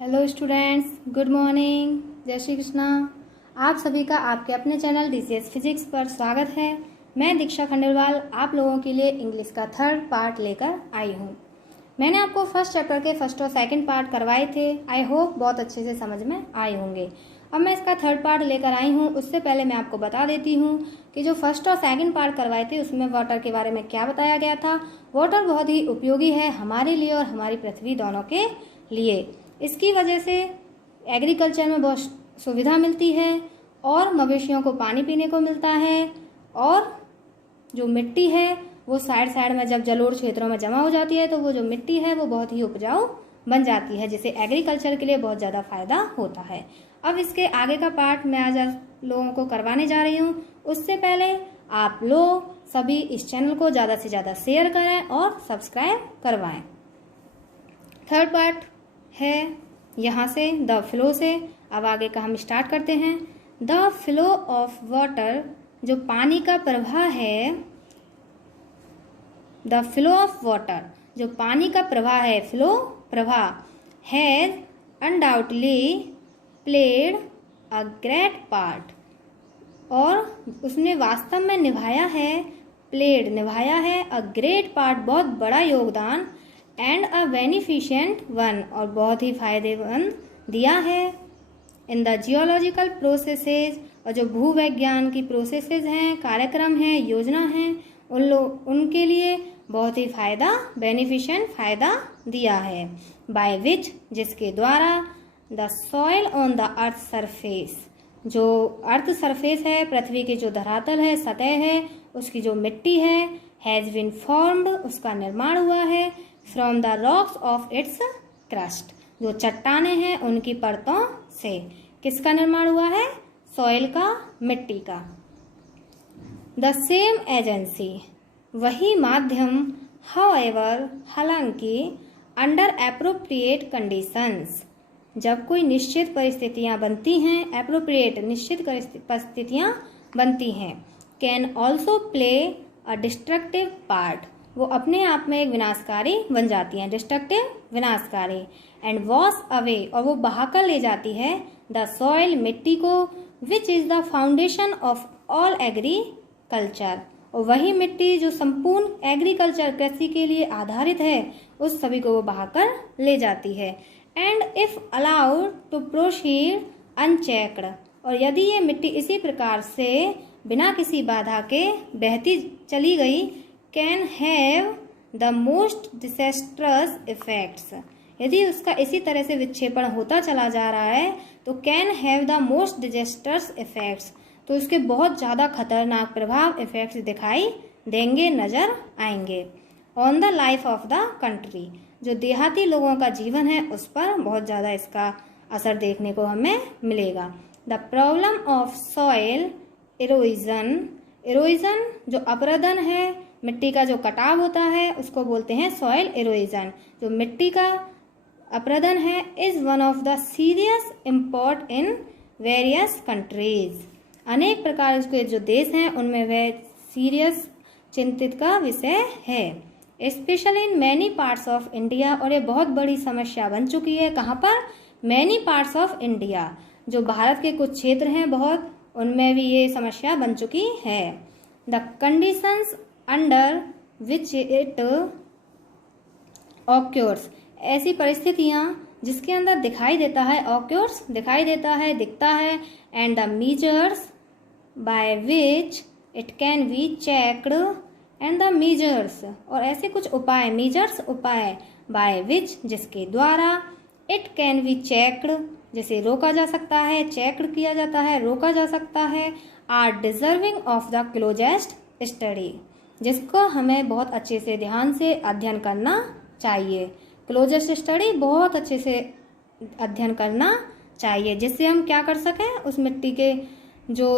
Hello students, good morning, जय श्री कृष्णा। आप सभी का आपके अपने चैनल DCS फिजिक्स पर स्वागत है। मैं दीक्षा खंडेलवाल आप लोगों के लिए इंग्लिश का थर्ड पार्ट लेकर आई हूँ। मैंने आपको फर्स्ट चैप्टर के फर्स्ट और सेकंड पार्ट करवाए थे। आई होप बहुत अच्छे से समझ में आए होंगे। अब मैं इसका थर्ड पार्ट लेकर आई हूँ। उससे पहले मैं आपको बता देती हूँ कि जो फर्स्ट और सेकंड पार्ट करवाए थे उसमें वाटर के बारे में क्या बताया गया था। वाटर बहुत ही उपयोगी है हमारे लिए और हमारी पृथ्वी दोनों के लिए। इसकी वजह से एग्रीकल्चर में बहुत सुविधा मिलती है और मवेशियों को पानी पीने को मिलता है। और जो मिट्टी है वो साइड साइड में जब जलोढ़ क्षेत्रों में जमा हो जाती है तो वो जो मिट्टी है वो बहुत ही उपजाऊ बन जाती है, जिससे एग्रीकल्चर के लिए बहुत ज़्यादा फायदा होता है। अब इसके आगे का पार्ट मैं आज आप लोगों को करवाने जा रही हूँ। उससे पहले आप लोग सभी इस चैनल को ज़्यादा से ज़्यादा शेयर करें और सब्सक्राइब करवाएं। थर्ड पार्ट है यहाँ से द फ्लो से। अब आगे का हम स्टार्ट करते हैं। द फ्लो ऑफ वाटर, जो पानी का प्रवाह है। द फ्लो ऑफ वाटर, जो पानी का प्रवाह है, फ्लो प्रवाह, has undoubtedly played a great part, और उसने वास्तव में निभाया है, प्लेड निभाया है, अ ग्रेट पार्ट बहुत बड़ा योगदान, एंड अ बेनिफिशिएंट वन और बहुत ही फायदेमंद दिया है, इन द जियोलॉजिकल प्रोसेसेस, और जो भूवैज्ञान की प्रोसेसेस हैं, कार्यक्रम हैं, योजना हैं, उनके लिए बहुत ही फायदा, बेनिफिशिएंट फायदा दिया है। बाय विच, जिसके द्वारा, the soil on the earth surface, जो अर्थ सरफेस है, पृथ्वी की जो धरातल है, सतह है, उसकी जो मिट्टी है, हैज़ बीन फॉर्म्ड, उसका निर्माण हुआ है, from the rocks of its crust, जो चट्टाने हैं उनकी परतों से। किसका निर्माण हुआ है? सॉइल का, मिट्टी का। द सेम एजेंसी, वही माध्यम, हाउएवर, हालांकि, अंडर एप्रोप्रिएट कंडीशंस, जब कोई निश्चित परिस्थितियां बनती हैं, एप्रोप्रिएट निश्चित परिस्थितियां बनती हैं, can also play a destructive part, वो अपने आप में एक विनाशकारी बन जाती हैं, डिस्ट्रक्टिव विनाशकारी, एंड वॉश अवे, और वो बहाकर ले जाती है, द सॉइल, मिट्टी को, which is the foundation of all agriculture, और वही मिट्टी जो संपूर्ण एग्रीकल्चर, कृषि के लिए आधारित है, उस सभी को वो बहाकर ले जाती है। And if allowed to proceed unchecked, और यदि ये मिट्टी इसी प्रकार से बिना किसी बाधा के बहती चली गई, can have the most disastrous effects, यदि उसका इसी तरह से विक्षेपण होता चला जा रहा है तो can have the most disasters effects, तो उसके बहुत ज़्यादा खतरनाक प्रभाव, इफेक्ट्स दिखाई देंगे, नजर आएंगे। On the life of the country, जो देहाती लोगों का जीवन है उस पर बहुत ज़्यादा इसका असर देखने को हमें मिलेगा। The problem of soil erosion, erosion जो अपरदन है, मिट्टी का जो कटाव होता है उसको बोलते हैं सॉइल इरोजन, जो मिट्टी का अपरदन है, is one of the serious import in various countries, अनेक प्रकार के जो देश हैं उनमें वह सीरियस, चिंतित का विषय है। Specially in many parts of India, और ये बहुत बड़ी समस्या बन चुकी है। कहाँ पर? मैनी पार्ट्स ऑफ इंडिया, जो भारत के कुछ क्षेत्र हैं बहुत, उनमें भी ये समस्या बन चुकी है। The conditions under which it occurs, ऐसी परिस्थितियां जिसके अंदर दिखाई देता है, ऑक्योर्स दिखाई देता है, दिखता है, and the measures by which it can be checked, and the measures, और ऐसे कुछ उपाय, मेजर्स उपाय, बाय विच जिसके द्वारा, इट कैन बी चेक्ड जिसे रोका जा सकता है, चेक्ड किया जाता है, रोका जा सकता है, are deserving of the closest study, जिसको हमें बहुत अच्छे से ध्यान से अध्ययन करना चाहिए। क्लोजेस्ट स्टडी, बहुत अच्छे से अध्ययन करना चाहिए, जिससे हम क्या कर सकें, उस मिट्टी के जो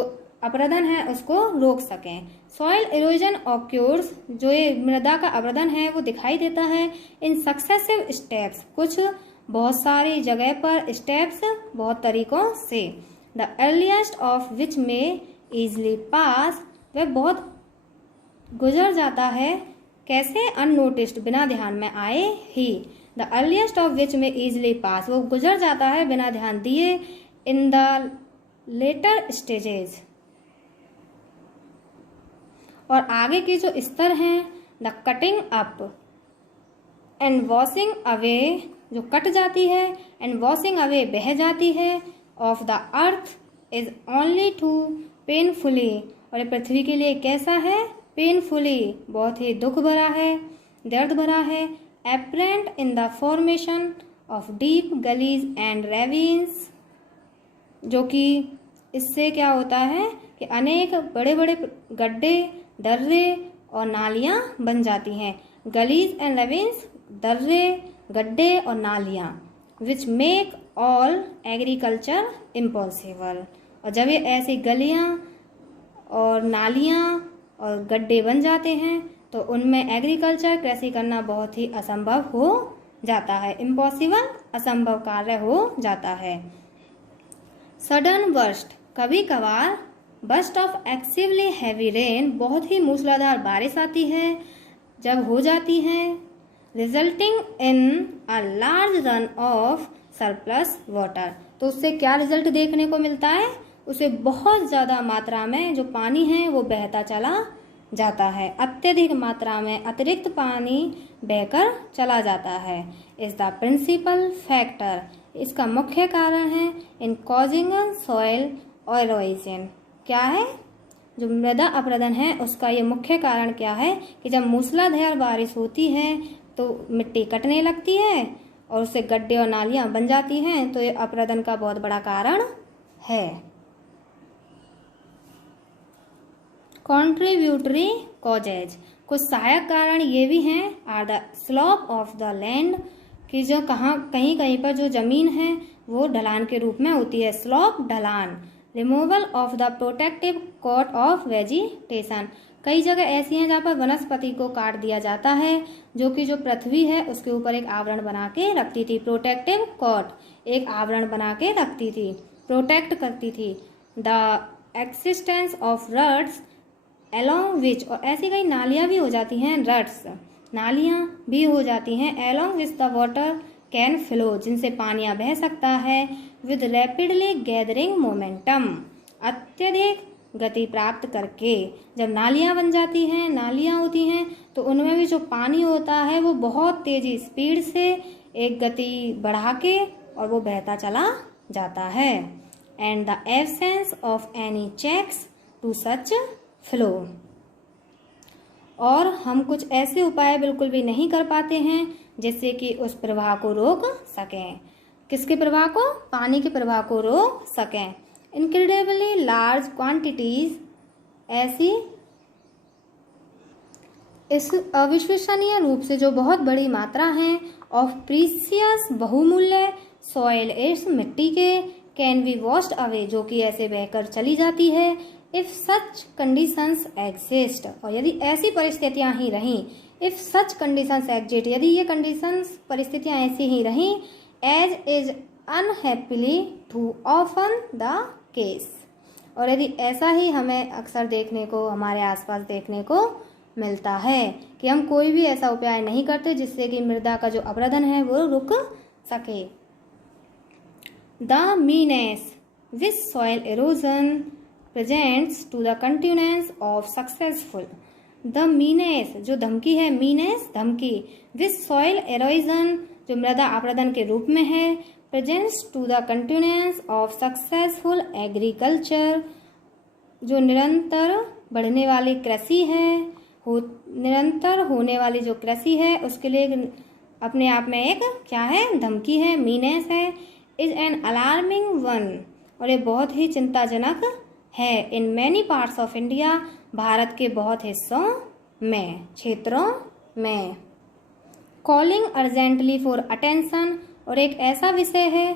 अपरदन है उसको रोक सकें। सॉइल इरोजन ऑक्योर्स, जो ये मृदा का अपरदन है वो दिखाई देता है, इन सक्सेसिव स्टेप्स, कुछ बहुत सारी जगह पर स्टेप्स, बहुत तरीकों से, द अर्लीस्ट ऑफ विच में इजली पास, वह बहुत गुजर जाता है, कैसे? अननोटिस्ड, बिना ध्यान में आए ही, द अर्लीस्ट ऑफ विच में ईजिली पास, वो गुजर जाता है बिना ध्यान दिए। इन द लेटर स्टेजेस, और आगे के जो स्तर हैं, the cutting up and washing away, जो कट जाती है, एंड वॉशिंग अवे बह जाती है, of the earth is only too painfully, और ये पृथ्वी के लिए कैसा है, पेनफुली, बहुत ही दुख भरा है, दर्द भरा है। Apparent in the formation of deep gullies and ravines, जो कि इससे क्या होता है कि अनेक बड़े बड़े गड्ढे, दर्रे और नालियां बन जाती हैं। गलीज एंड रेविन्स, दर्रे, गड्ढे और नालियां, which make all agriculture impossible, और जब ये ऐसी गलियां और नालियां और गड्ढे बन जाते हैं तो उनमें एग्रीकल्चर, कृषि करना बहुत ही असंभव हो जाता है। इम्पॉसिबल, असंभव कार्य हो जाता है। सडन बर्स्ट, कभी कभार, burst of excessively heavy rain, बहुत ही मूसलाधार बारिश आती है जब हो जाती है, resulting in a large run of surplus water, तो उससे क्या रिजल्ट देखने को मिलता है, उसे बहुत ज़्यादा मात्रा में जो पानी है वो बहता चला जाता है, अत्यधिक मात्रा में अतिरिक्त पानी बहकर चला जाता है। इज द प्रिंसिपल फैक्टर, इसका मुख्य कारण है इन कॉजिंग सॉइल एरोजन, क्या है, जो मृदा अपरदन है उसका ये मुख्य कारण क्या है कि जब मूसलाधार बारिश होती है तो मिट्टी कटने लगती है और उससे गड्ढे और नालियां बन जाती हैं, तो ये अपरदन का बहुत बड़ा कारण है। कॉन्ट्रीब्यूटरी कॉजेज, कुछ सहायक कारण ये भी हैं, are the slope of the land, कि जो कहीं कहीं पर जो जमीन है वो ढलान के रूप में होती है, स्लोप, ढलान। Removal of the protective coat of vegetation, कई जगह ऐसी हैं जहाँ पर वनस्पति को काट दिया जाता है, जो कि जो पृथ्वी है उसके ऊपर एक आवरण बना के रखती थी। प्रोटेक्टिव कोट, एक आवरण बना के रखती थी, प्रोटेक्ट करती थी। The existence of ruts along which, और ऐसी कई नालियाँ भी हो जाती हैं, रट्स, नालियाँ भी हो जाती हैं, along which the water can flow, जिनसे पानियाँ बह सकता है, विद रैपिडली गैदरिंग मोमेंटम, अत्यधिक गति प्राप्त करके। जब नालियाँ बन जाती हैं, नालियाँ होती हैं, तो उनमें भी जो पानी होता है वो बहुत तेजी, स्पीड से एक गति बढ़ा के और वो बहता चला जाता है। And the absence of any checks to such flow, और हम कुछ ऐसे उपाय बिल्कुल भी नहीं कर पाते हैं जिससे कि उस प्रवाह को रोक सकें। किसके प्रवाह को? पानी के प्रवाह को रोक सकें। इनक्रेडिबली लार्ज क्वांटिटीज, ऐसी इस अविश्वसनीय रूप से जो बहुत बड़ी मात्रा है, ऑफ प्रीसियस, बहुमूल्य, सॉइल, इस मिट्टी के, कैन बी वॉश्ड अवे, जो कि ऐसे बहकर चली जाती है। इफ सच कंडीशंस एग्जिस्ट, और यदि ऐसी परिस्थितियां ही रहीं, इफ सच कंडीशंस एग्जिस्ट, यदि ये कंडीशंस, परिस्थितियां ऐसी ही रहीं, as is unhappily too often the case, और यदि ऐसा ही हमें अक्सर देखने को, हमारे आसपास देखने को मिलता है कि हम कोई भी ऐसा उपाय नहीं करते जिससे कि मृदा का जो अपरदन है वो रुक सके। The menace which soil halogen presents to the continuance of successful, the menace, जो धमकी है, menace, धमकी, with soil erosion, जो मृदा अपरदन के रूप में है, presents to the continuance of successful agriculture, जो निरंतर बढ़ने वाली कृषि है, निरंतर होने वाली जो कृषि है उसके लिए अपने आप में एक क्या है, धमकी है, menace है। is an alarming one, और ये बहुत ही चिंताजनक है। In many parts of India, Bharat के बहुत हिस्सों में, क्षेत्रों में। कॉलिंग अर्जेंटली फॉर अटेंशन, और एक ऐसा विषय है,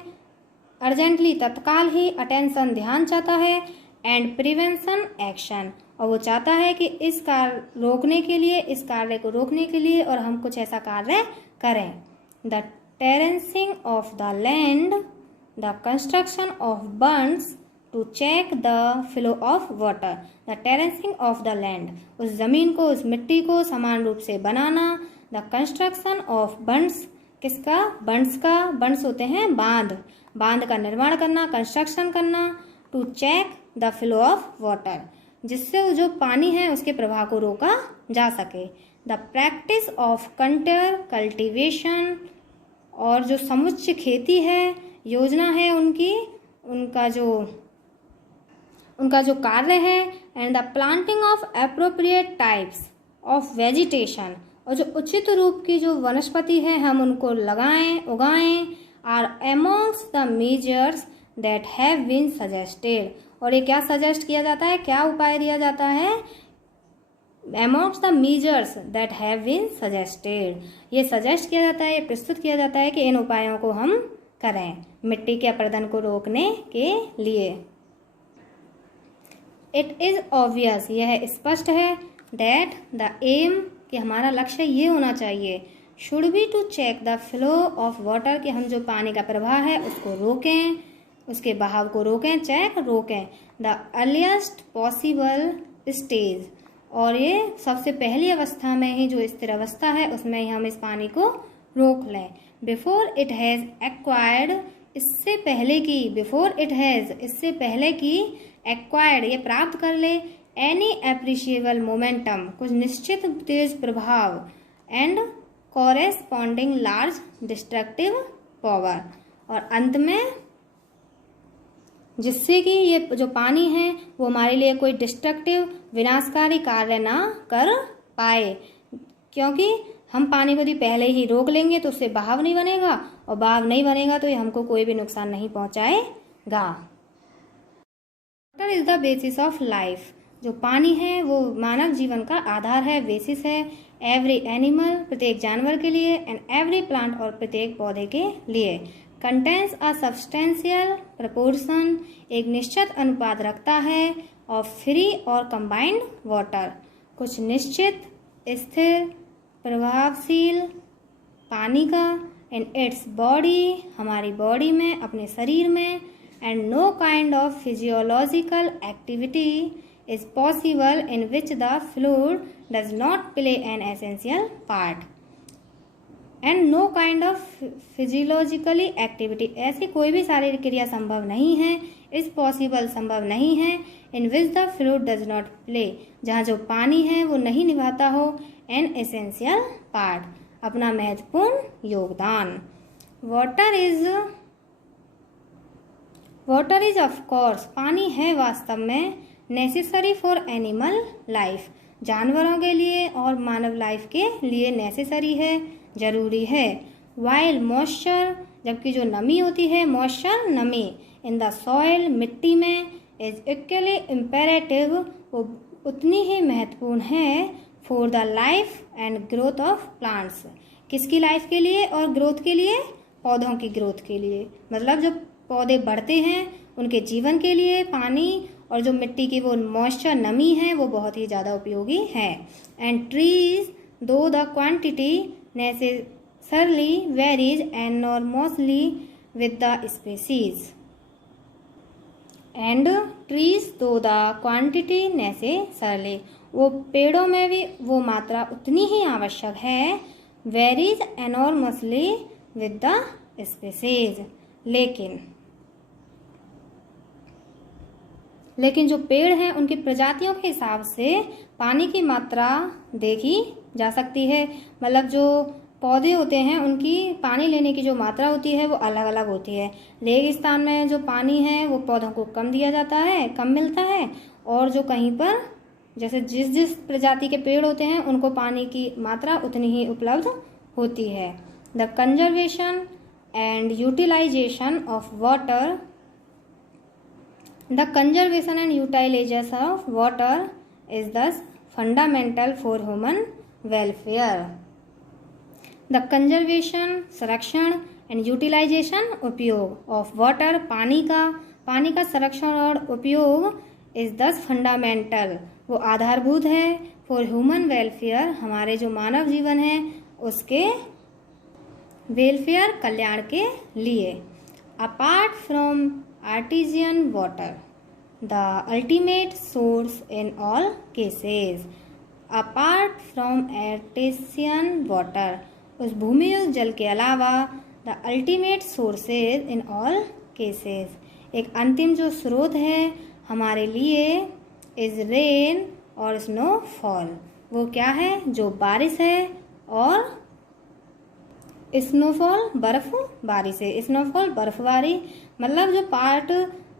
अर्जेंटली, तत्काल ही, अटेंशन, ध्यान चाहता है, एंड प्रिवेंशन एक्शन, और वो चाहता है कि इस कार्य रोकने के लिए, इस कार्य को रोकने के लिए और हम कुछ ऐसा कार्य करें। The terracing of the land, the construction of bunds to check the flow of water, the terracing of the land, उस जमीन को, उस मिट्टी को समान रूप से बनाना, द कंस्ट्रक्शन ऑफ बंड्स, किसका? बंड्स का। बंड्स होते हैं बांध, बांध का निर्माण करना, कंस्ट्रक्शन करना। To check the flow of water, जिससे जो पानी है उसके प्रवाह को रोका जा सके। The practice of counter cultivation, और जो समुच्चय खेती है, योजना है उनकी, उनका जो कार्य है। And the planting of appropriate types of vegetation, और जो उचित रूप की जो वनस्पति है हम उनको उगाएं। Are amongst the measures that have been suggested, और ये क्या सजेस्ट किया जाता है, क्या उपाय दिया जाता है? Amongst the measures that have been suggested, ये सजेस्ट किया जाता है, ये प्रस्तुत किया जाता है कि इन उपायों को हम करें मिट्टी के अपरदन को रोकने के लिए। इट इज़ ऑब्वियस, यह स्पष्ट है। दैट द एम, कि हमारा लक्ष्य ये होना चाहिए। Should be to check the flow of water, कि हम जो पानी का प्रवाह है उसको रोकें, उसके बहाव को रोकें, रोकें। द अर्लीस्ट पॉसिबल स्टेज, और ये सबसे पहली अवस्था में ही जो स्थिर अवस्था है उसमें ही हम इस पानी को रोक लें। बिफोर इट हैज़ एक्वायर्ड, इससे पहले की, बिफोर इट हैज़, इससे पहले की, एक्वायर्ड, ये प्राप्त कर ले, एनी एप्रिशिएबल मोमेंटम, कुछ निश्चित तेज प्रभाव, and corresponding large destructive power, और अंत में जिससे कि ये जो पानी है वो हमारे लिए कोई डिस्ट्रक्टिव, विनाशकारी कार्य ना कर पाए। क्योंकि हम पानी को यदि पहले ही रोक लेंगे तो उससे बहाव नहीं बनेगा, और बहाव नहीं बनेगा तो ये हमको कोई भी नुकसान नहीं पहुंचाएगा। Water is the basis of life, जो पानी है वो मानव जीवन का आधार है, बेसिस है। एवरी एनिमल, प्रत्येक जानवर के लिए, एंड एवरी प्लांट, और प्रत्येक पौधे के लिए। कंटेंस अ सब्सटेंशियल प्रपोर्शन, एक निश्चित अनुपात रखता है, ऑफ फ्री और कंबाइंड वाटर, कुछ निश्चित स्थिर प्रभावशील पानी का, इन इट्स बॉडी, हमारी बॉडी में, अपने शरीर में। And know kind of physiological activity is possible in which the fluid does not play an essential part. And know kind of physiologically activity, ऐसी कोई भी शारीरिक क्रिया संभव नहीं है, इज पॉसिबल, संभव नहीं है, in which the fluid does not play, जहाँ जो पानी है वो नहीं निभाता हो एन एसेंशियल पार्ट, अपना महत्वपूर्ण योगदान। वाटर इज ऑफ कोर्स, पानी है वास्तव में, नेसेसरी फॉर एनिमल लाइफ, जानवरों के लिए और मानव लाइफ के लिए नेसेसरी है, जरूरी है। वाइल मॉइस्चर, जबकि जो नमी होती है, मॉइस्चर, नमी, इन द सॉइल, मिट्टी में, इज इक्वली इम्पेरेटिव, वो उतनी ही महत्वपूर्ण है, for the life and growth of plants, किसकी लाइफ के लिए और ग्रोथ के लिए? पौधों की ग्रोथ के लिए। मतलब जब पौधे बढ़ते हैं उनके जीवन के लिए पानी और जो मिट्टी की वो मॉइस्चर, नमी है, वो बहुत ही ज़्यादा उपयोगी है। एंड ट्रीज, दो the quantity necessarily varies enormously with the species, and trees, though the quantity necessarily, वो पेड़ों में भी वो मात्रा उतनी ही आवश्यक है, varies enormously with the species, लेकिन जो पेड़ हैं उनकी प्रजातियों के हिसाब से पानी की मात्रा देखी जा सकती है। मतलब जो पौधे होते हैं उनकी पानी लेने की जो मात्रा होती है वो अलग अलग होती है। रेगिस्तान में जो पानी है वो पौधों को कम दिया जाता है, कम मिलता है, और जो कहीं पर जैसे जिस प्रजाति के पेड़ होते हैं उनको पानी की मात्रा उतनी ही उपलब्ध होती है। The conservation and utilisation of water, The conservation and utilization of water is thus fundamental for human welfare. The conservation, संरक्षण, and utilization, उपयोग of water, पानी का संरक्षण और उपयोग is thus fundamental, वो आधारभूत है, for human welfare, हमारे जो मानव जीवन है उसके वेलफेयर, कल्याण के लिए। Apart from artesian water, the ultimate source in all cases, apart from artesian water, उस भूमिगत जल के अलावा the ultimate sources in all cases, एक अंतिम जो स्रोत है हमारे लिए इज रेन और स्नोफॉल। वो क्या है? जो बारिश है और स्नोफॉल बर्फबारी से। स्नोफॉल बर्फबारी मतलब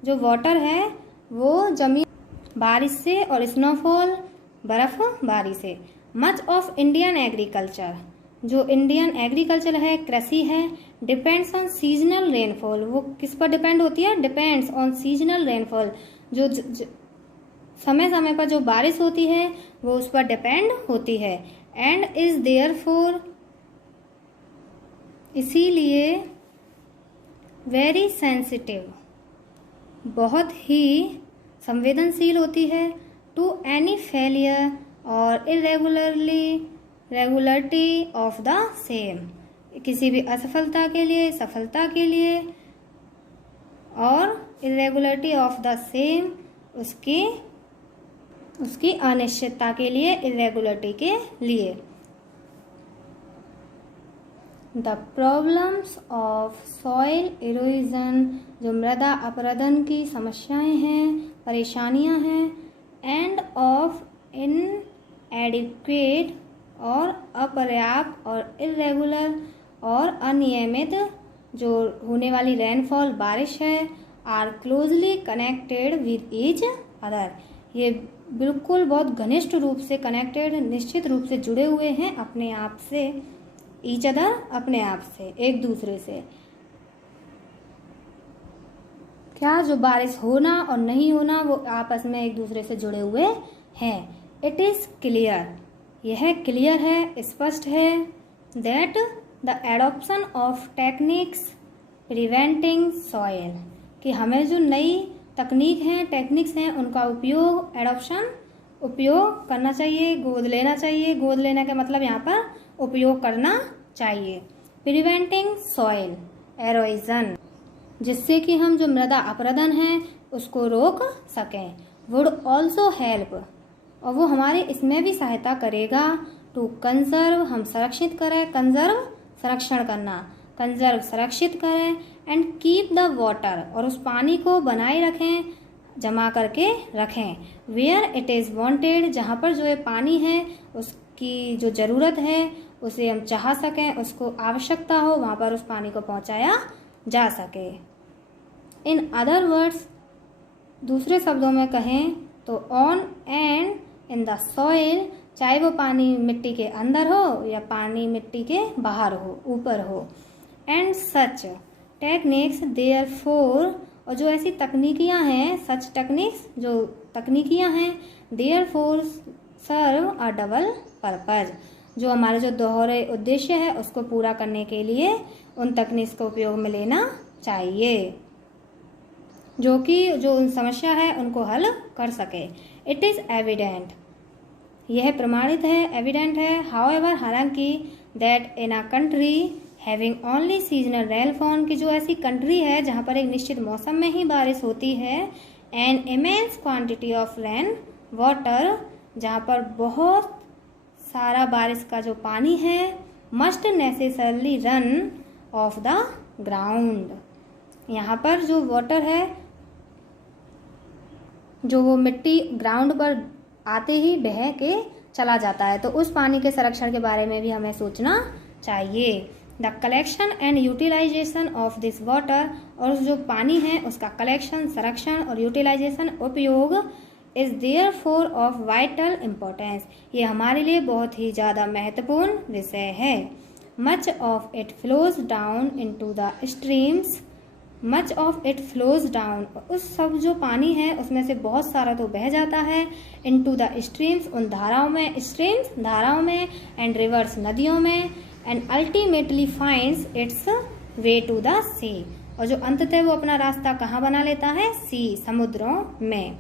जो वाटर है वो जमीन बारिश से और स्नोफॉल बर्फबारी से। मच ऑफ इंडियन एग्रीकल्चर, जो इंडियन एग्रीकल्चर है, कृषि है, डिपेंड्स ऑन सीजनल रेनफॉल। वो किस पर डिपेंड होती है? Depends on seasonal rainfall. जो समय समय पर जो बारिश होती है वो उस पर डिपेंड होती है। एंड इज देयरफॉर, इसीलिए वेरी सेंसिटिव, बहुत ही संवेदनशील होती है, टू एनी फेलियर और रेगुलरिटी ऑफ द सेम, किसी भी असफलता के लिए, सफलता के लिए, और इरेगुलरिटी ऑफ द सेम, उसकी अनिश्चितता के लिए, इरेगुलरिटी के लिए। The problems of soil erosion, जो मृदा अपरदन की समस्याएं हैं, परेशानियां हैं, एंड ऑफ इनएडिक्वेट और अपर्याप्त और इरेगुलर और अनियमित जो होने वाली रेनफॉल बारिश है, are closely connected with each other, ये बिल्कुल बहुत घनिष्ठ रूप से कनेक्टेड, निश्चित रूप से जुड़े हुए हैं अपने आप से, ईच अदर अपने आप से, एक दूसरे से। क्या? जो बारिश होना और नहीं होना वो आपस में एक दूसरे से जुड़े हुए हैं। इट इज क्लियर, यह क्लियर है, स्पष्ट है, that the adoption of techniques preventing soil, कि हमें जो नई तकनीक हैं, टेक्निक्स हैं, उनका उपयोग करना चाहिए, गोद लेना चाहिए। गोद लेने का मतलब यहाँ पर उपयोग करना चाहिए। प्रिवेंटिंग सॉइल एरोजन, जिससे कि हम जो मृदा अपरदन है उसको रोक सकें। वुड ऑल्सो हेल्प, और वो हमारे इसमें भी सहायता करेगा, टू कंजर्व, हम संरक्षित करें, कंजर्व संरक्षण करना, कंजर्व संरक्षित करें, एंड कीप द वाटर, और उस पानी को बनाए रखें, जमा करके रखें, वेयर इट इज़ वांटेड, जहाँ पर जो ये पानी है उसकी जो ज़रूरत है उसे हम चाह सकें, उसको आवश्यकता हो वहाँ पर उस पानी को पहुँचाया जा सके। इन अदर वर्ड्स, दूसरे शब्दों में कहें तो on and in the soil, चाहे वो पानी मिट्टी के अंदर हो या पानी मिट्टी के बाहर हो, ऊपर हो। एंड सच टेक्निक्स देयरफॉर, और जो ऐसी तकनीकियाँ हैं, सच टेक्निक्स, जो तकनीकियाँ हैं, therefore serve a double purpose, जो हमारे जो दोहरे उद्देश्य है उसको पूरा करने के लिए उन तकनीक को उपयोग में लेना चाहिए, जो कि जो उन समस्या है उनको हल कर सके। इट इज़ एविडेंट, यह प्रमाणित है, एविडेंट है, हाउएवर, हालांकि, that in a country having only seasonal rainfall, की जो ऐसी कंट्री है जहाँ पर एक निश्चित मौसम में ही बारिश होती है, and immense quantity of rain water, जहाँ पर बहुत सारा बारिश का जो पानी है, must necessarily run of the ground, यहाँ पर जो वाटर है जो वो मिट्टी ग्राउंड पर आते ही बह के चला जाता है, तो उस पानी के संरक्षण के बारे में भी हमें सोचना चाहिए। The collection and utilisation of this water, और जो पानी है उसका कलेक्शन, संरक्षण और यूटिलाइजेशन, उपयोग, is therefore of vital importance, ये हमारे लिए बहुत ही ज़्यादा महत्वपूर्ण विषय है। Much of it flows down into the streams, much of it flows down, उस सब जो पानी है उसमें से बहुत सारा तो बह जाता है, इनटू द स्ट्रीम्स, उन धाराओं में, स्ट्रीम्स धाराओं में, एंड रिवर्स नदियों में, and ultimately finds its way to the sea, और जो अंततः वो अपना रास्ता कहाँ बना लेता है? सी, समुद्रों में।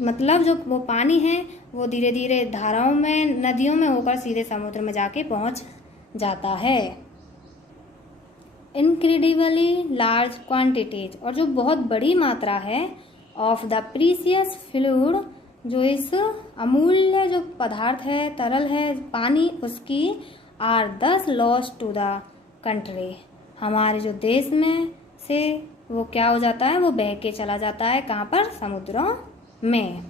मतलब जो वो पानी है वो धीरे धीरे धाराओं में, नदियों में होकर सीधे समुद्र में जाके पहुँच जाता है। इनक्रेडिबली लार्ज क्वांटिटीज, और जो बहुत बड़ी मात्रा है, ऑफ द प्रीसियस फ्लूइड, जो इस अमूल्य जो पदार्थ है, तरल है, पानी, उसकी आर दस लॉस्ट टू द कंट्री। हमारे जो देश में से वो क्या हो जाता है, वो बह के चला जाता है कहाँ पर, समुद्रों में।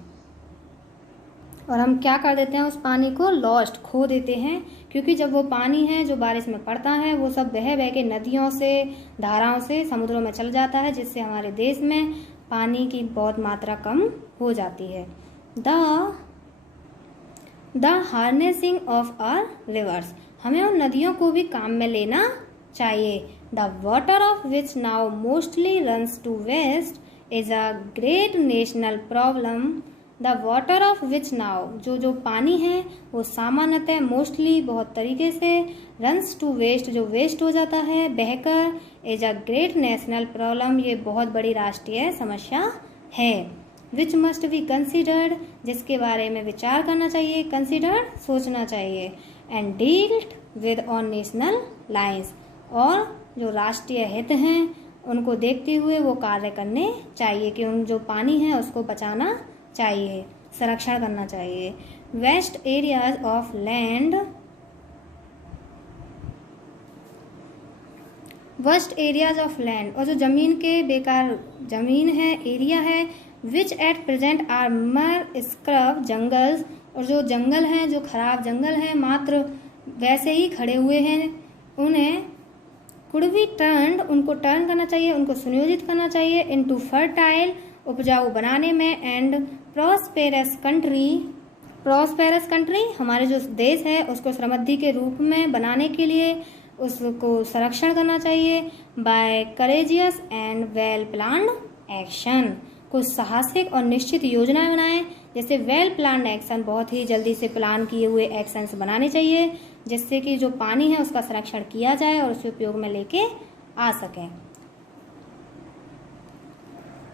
और हम क्या कर देते हैं, उस पानी को लॉस्ट, खो देते हैं, क्योंकि जब वो पानी है जो बारिश में पड़ता है वो सब बह बह के नदियों से, धाराओं से समुद्रों में चल जाता है, जिससे हमारे देश में पानी की बहुत मात्रा कम हो जाती है। The harnessing of our rivers, हमें उन नदियों को भी काम में लेना चाहिए। The water of which now mostly runs to waste is a great national problem. The water of which now, जो पानी है वो सामान्यतः मोस्टली, बहुत तरीके से, रन्स टू वेस्ट, जो वेस्ट हो जाता है बहकर, is a great national problem, ये बहुत बड़ी राष्ट्रीय समस्या है। विच मस्ट बी कंसिडर्ड, जिसके बारे में विचार करना चाहिए, कंसिडर्ड सोचना चाहिए, and dealt with on national lines, और जो राष्ट्रीय हित हैं उनको देखते हुए वो कार्य करने चाहिए कि उन जो पानी है उसको बचाना चाहिए, संरक्षण करना चाहिए। Waste areas of land, waste areas of land, और जो जमीन के बेकार जमीन है, एरिया है, which at present are mere scrub jungles, और जो जंगल हैं, जो खराब जंगल हैं, मात्र वैसे ही खड़े हुए हैं, उन्हें कुड बी टर्न्ड, उनको टर्न करना चाहिए, उनको सुनियोजित करना चाहिए, इनटू फर्टाइल, उपजाऊ बनाने में, and prosperous country, prosperous country, हमारे जो देश है उसको समृद्धि के रूप में बनाने के लिए उसको संरक्षण करना चाहिए। By courageous and well planned action, कुछ साहसिक और निश्चित योजनाएं बनाएं, जैसे वेल प्लान्ड एक्शन, बहुत ही जल्दी से प्लान किए हुए एक्शंस बनाने चाहिए, जिससे कि जो पानी है उसका संरक्षण किया जाए और उसे उपयोग में लेके आ सकें।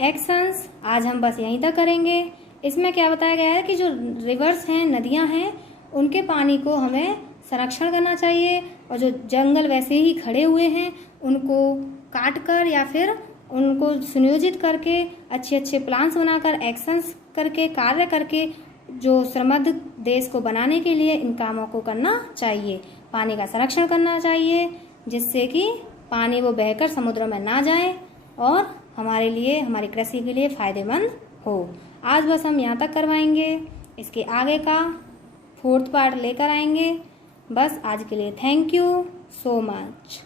एक्शंस आज हम बस यहीं तक करेंगे। इसमें क्या बताया गया है कि जो रिवर्स हैं, नदियां हैं, उनके पानी को हमें संरक्षण करना चाहिए, और जो जंगल वैसे ही खड़े हुए हैं उनको काट कर या फिर उनको सुनियोजित करके, अच्छे अच्छे प्लान्स बनाकर, एक्शंस करके, कार्य करके, जो समृद्ध देश को बनाने के लिए इन कामों को करना चाहिए। पानी का संरक्षण करना चाहिए, जिससे कि पानी वो बहकर समुद्र में ना जाए और हमारे लिए, हमारी कृषि के लिए फायदेमंद हो। आज बस हम यहाँ तक करवाएंगे, इसके आगे का 4th पार्ट लेकर आएंगे। बस आज के लिए थैंक यू सो मच।